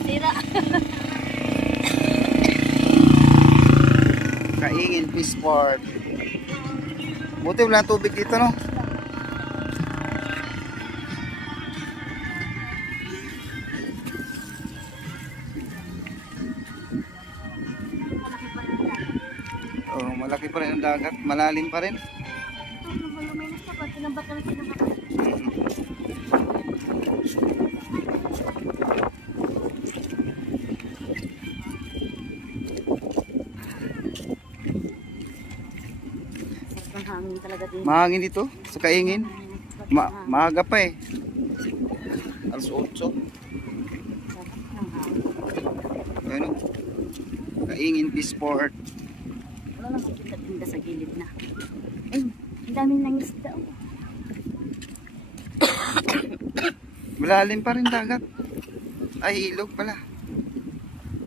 nasira. Kaingin Fish Port. Buti wala tubig dito, no? Oh, malaki pa rin ang dagat, malalim pa rin. Luminis na pag tinambat na sinambat. Ang hangin talaga din. Mahangin dito sa Kaingin. Maaga pa eh. Alas 8. Ayun o. Kaingin Fish Port. Wala naman tinda sa gilid na. Ay, ang daming nangisda. Malalim pa rin dagat. Ay, ilog pala.